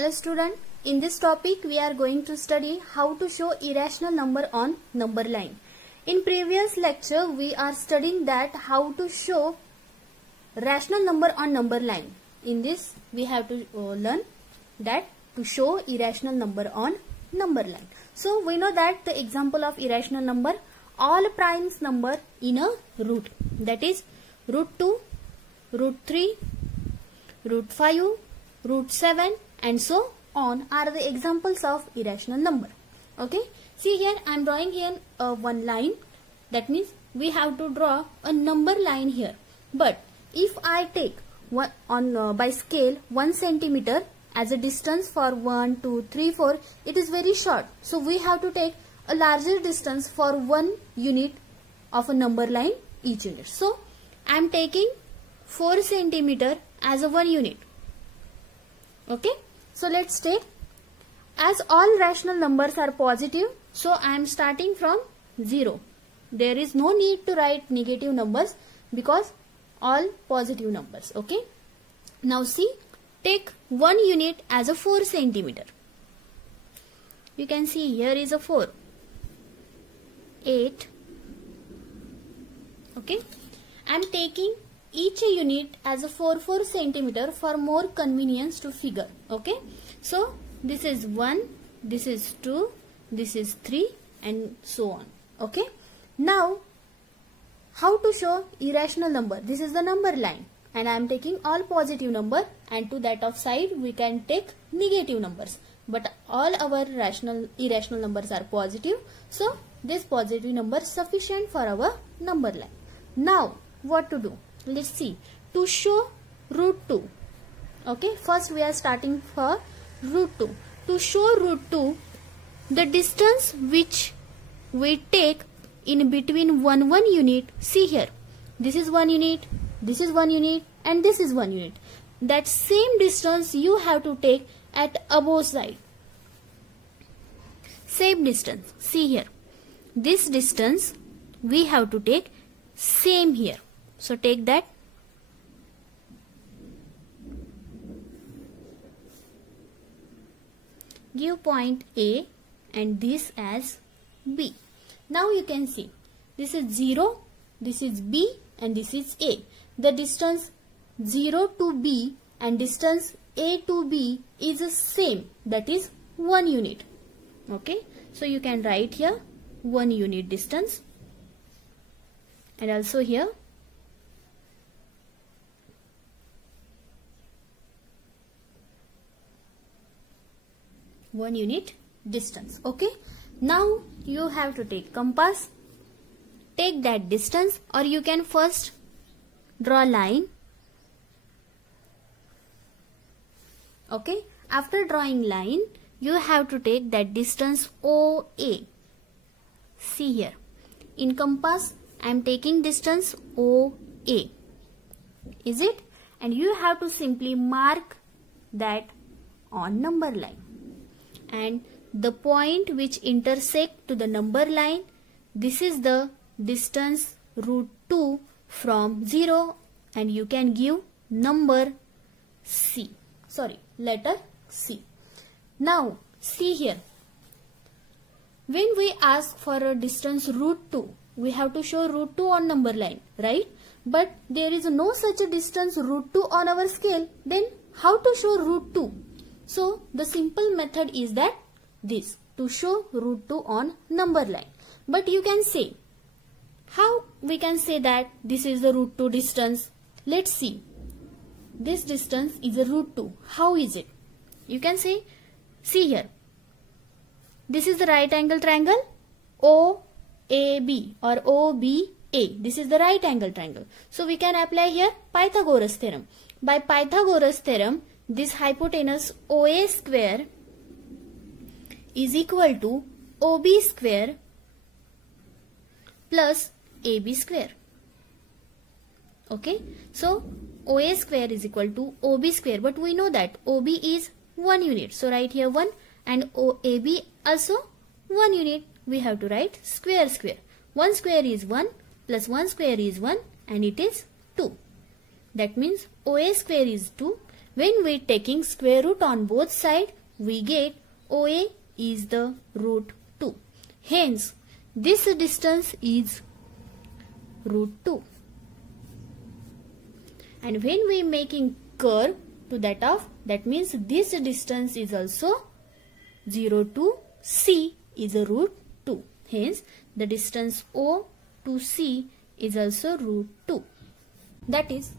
Hello student, in this topic we are going to study how to show irrational number on number line. In previous lecture we are studying that how to show rational number on number line. In this we have to learn that to show irrational number on number line. So we know that the example of irrational number, all primes number in a root, that is root 2, root 3, root 5, root 7 and so on are the examples of irrational number. Okay, see here I am drawing here one line, that means we have to draw a number line here. But if I take one on by scale 1 centimeter as a distance for 1, 2, 3, 4, it is very short. So we have to take a larger distance for 1 unit of a number line each unit. So I am taking 4 centimeter as a 1 unit. Okay, so let's take, as all rational numbers are positive, so I am starting from 0. There is no need to write negative numbers because all positive numbers. Okay, now see, take 1 unit as a 4 centimeter. You can see here is a 4, 8. Okay, I am taking each unit as a 4 centimeter for more convenience to figure. Okay, so this is 1, this is 2, this is 3 and so on. Okay, now how to show irrational number? This is the number line and I am taking all positive number, and to that of side we can take negative numbers, but all our irrational numbers are positive, so this positive number is sufficient for our number line. Now what to do? Let's see. To show root 2. Okay, first we are starting for root 2. To show root 2, the distance which we take in between one unit, see here, this is 1 unit, this is 1 unit and this is 1 unit. That same distance you have to take at above side. Same distance, see here, this distance we have to take same here. So take that. Give point A and this as B. Now you can see this is 0, this is B and this is A. The distance 0 to B and distance A to B is the same, that is 1 unit. Okay, so you can write here 1 unit distance, and also here 1 unit distance. Okay, now you have to take compass, take that distance, or you can first draw line. Okay, after drawing line you have to take that distance OA. See here, in compass I am taking distance OA, is it? And you have to simply mark that on number line. And the point which intersect to the number line, this is the distance root 2 from 0, and you can give number C, letter C. Now see here, when we ask for a distance root 2, we have to show root 2 on number line, right? But there is no such a distance root 2 on our scale. Then how to show root 2? So the simple method is that this, to show root 2 on number line. But you can say, how we can say that this is the root 2 distance? Let's see. This distance is a root 2. How is it? You can say, see here, this is the right angle triangle OAB or OBA. This is the right angle triangle. So we can apply here Pythagoras theorem. By Pythagoras theorem, this hypotenuse OA square is equal to OB square plus AB square. Okay, so OA square is equal to OB square, but we know that OB is 1 unit. So write here 1, and OAB also 1 unit. We have to write square. 1 square is 1 plus 1 square is 1 and it is 2. That means OA square is 2. When we taking square root on both sides, we get OA is the root 2. Hence, this distance is root 2. And when we making curve to that means this distance is also 0 to C is a root 2. Hence, the distance O to C is also root 2. That is,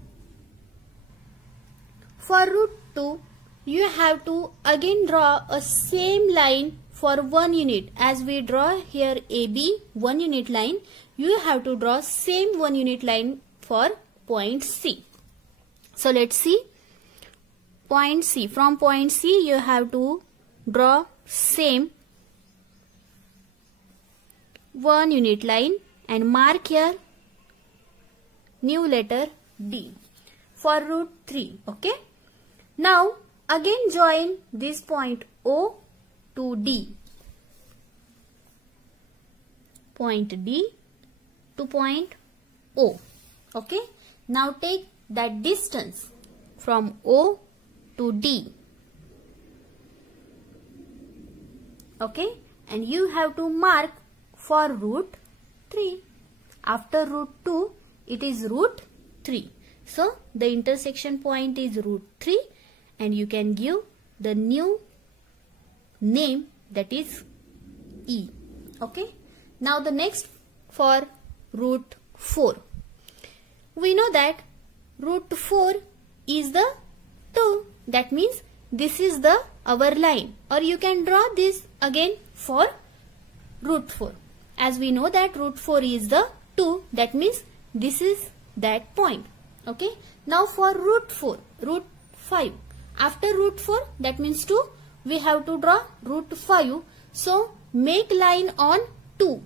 for root 2, you have to again draw a same line for 1 unit. As we draw here AB 1 unit line, you have to draw same 1 unit line for point C. So let's see point C. From point C, you have to draw same 1 unit line and mark here new letter D for root 3. Okay. Now again join this point O to D. Point D to point O. Okay. Now take that distance from O to D. Okay. And you have to mark for root 3. After root 2, it is root 3. So, the intersection point is root 3 and you can give the new name, that is E. Okay. Now, the next for root 4. We know that root 4 is the 2. That means this is the our line, or you can draw this again for root 4. As we know that root 4 is the 2, that means this is that point. Okay. Now for root 4, root 5. After root 4, that means 2, we have to draw root 5. So make line on 2.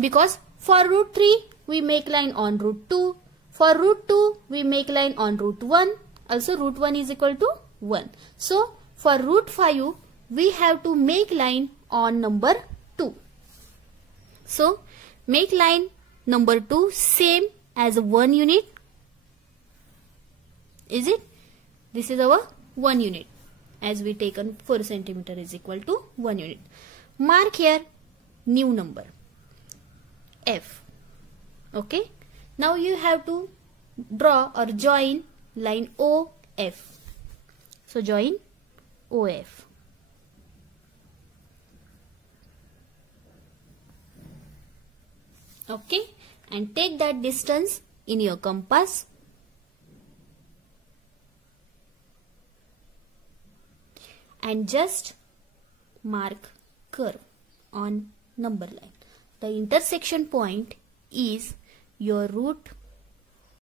Because for root 3, we make line on root 2. For root 2, we make line on root 1. Also root 1 is equal to 1. So for root 5, we have to make line on number 2. So make line number 2 same as 1 unit. Is it? This is our 1 unit. As we taken 4 centimeter is equal to 1 unit. Mark here new number F. Okay. Now you have to draw or join line OF. So join OF. Okay. And take that distance in your compass. And just mark curve on number line. The intersection point is your root